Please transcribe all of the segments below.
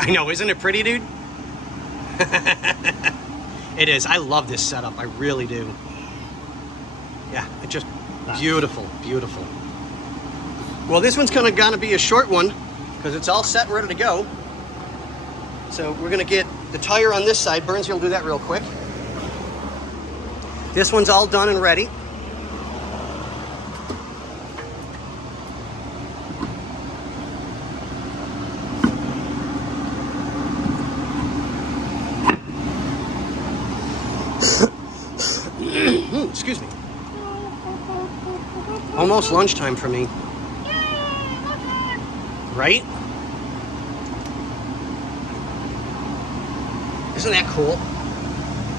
I know, isn't it pretty, dude? It is. I love this setup. I really do. Yeah, it's just beautiful, beautiful. Well, this one's gonna be a short one because it's all set and ready to go. So we're gonna get the tire on this side. Burns gonna do that real quick. This one's all done and ready. Excuse me. Almost lunchtime for me. Right? Isn't that cool?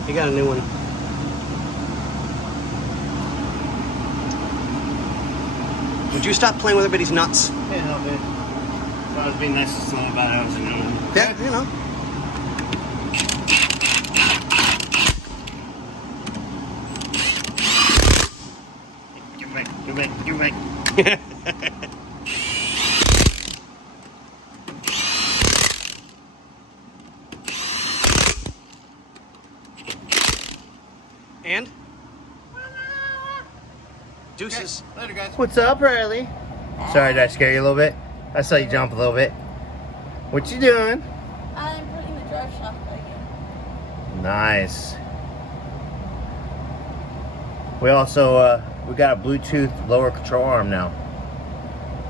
You got a new one. Would you stop playing with everybody's nuts? Hey, no, babe. I was being nice to someone about it. I was a new one. Yeah, you know. Get back. And? Deuces. Okay. Later, guys. What's up, Riley? Sorry, did I scare you a little bit? I saw you jump a little bit. What you doing? I'm putting the drive shaft back in. Nice. We also, we got a Bluetooth lower control arm now.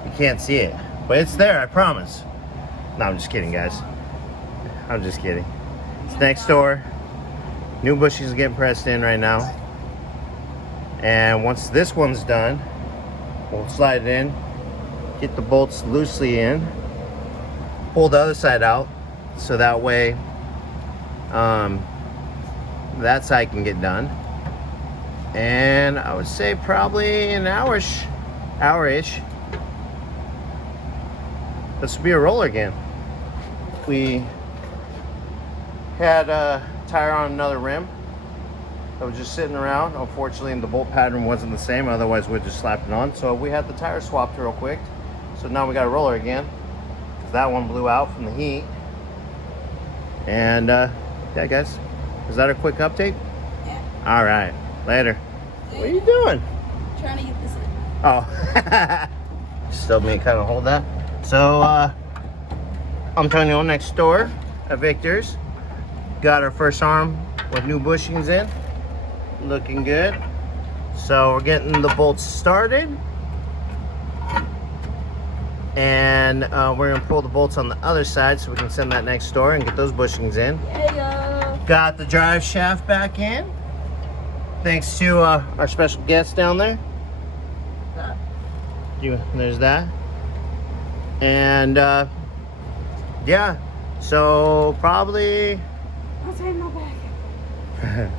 You can't see it, but it's there, I promise. No, I'm just kidding, guys. I'm just kidding. It's next door. New bushings are getting pressed in right now. And once this one's done, we'll slide it in, get the bolts loosely in, pull the other side out, so that way that side can get done. And I would say probably an hour-ish. This will be a roller again. We had a tire on another rim that was just sitting around. Unfortunately, the bolt pattern wasn't the same, otherwise we'd just slapped it on. So we had the tire swapped real quick. So now we got a roller again, because that one blew out from the heat. And yeah, guys, is that a quick update? Yeah. All right, later. What are you doing? Trying to get this in. Oh. Still me kind of hold that. So I'm Antonio next door at Victor's. Got our first arm with new bushings in. Looking good. So we're getting the bolts started. And we're gonna pull the bolts on the other side so we can send that next door and get those bushings in. Yeah. Got the drive shaft back in. Thanks to our special guest down there. There's that. And yeah, so probably I'll take my bag.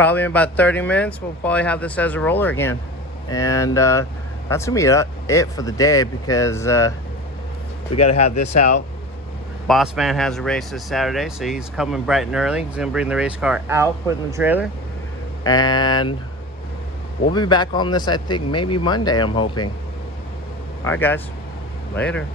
probably in about 30 minutes we'll probably have this as a roller again. And that's gonna be it for the day, because we got to have this out. Boss man has a race this Saturday, so he's coming bright and early. He's gonna bring the race car out, put it in the trailer, and we'll be back on this, I think maybe Monday, I'm hoping. All right, guys, later.